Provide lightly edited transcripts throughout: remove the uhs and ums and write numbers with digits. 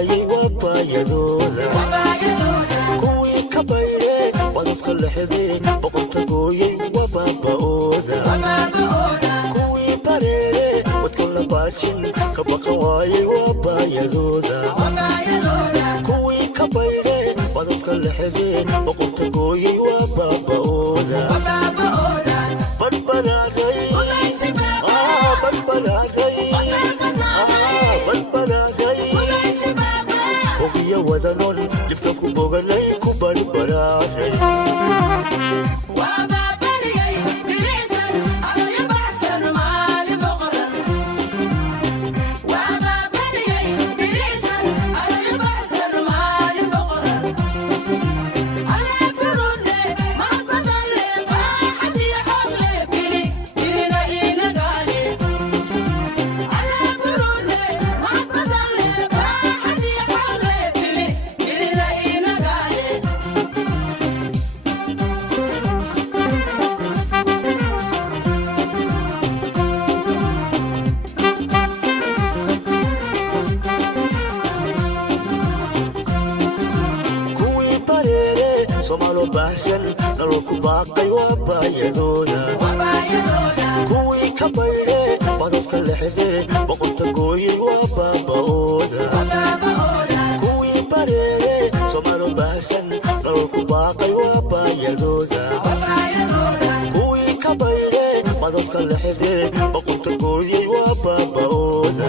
waayey waabaayadooda kuwii ka bayre badadka lexdee boqorta gooyey waa baaba'ooda kuwii bareere wadka la baajin ka baqa waayey waabaayadooda kuwii ka bayre badadka lexdee boqorta gooyey waa baaba'ooda badbadaaday ogiya wadanon dhibka ku boganay ku barbaraaday somaalo baahsan nolol ku baaqay waa baayadooda kuwii ka bayre badadka lexdee boqorta gooyey waa baaba'ooda kuwii bareere somaalo baahsan nolol ku baaqay waa baayadooda kuwii ka bayre badadka lexdee boqorta gooyey waa baaba'ooda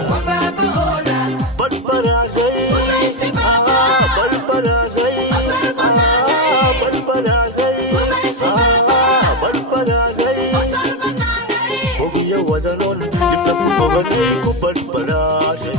badbaraaday ogiya wadanon dhibka ku boganay ku badbaraaday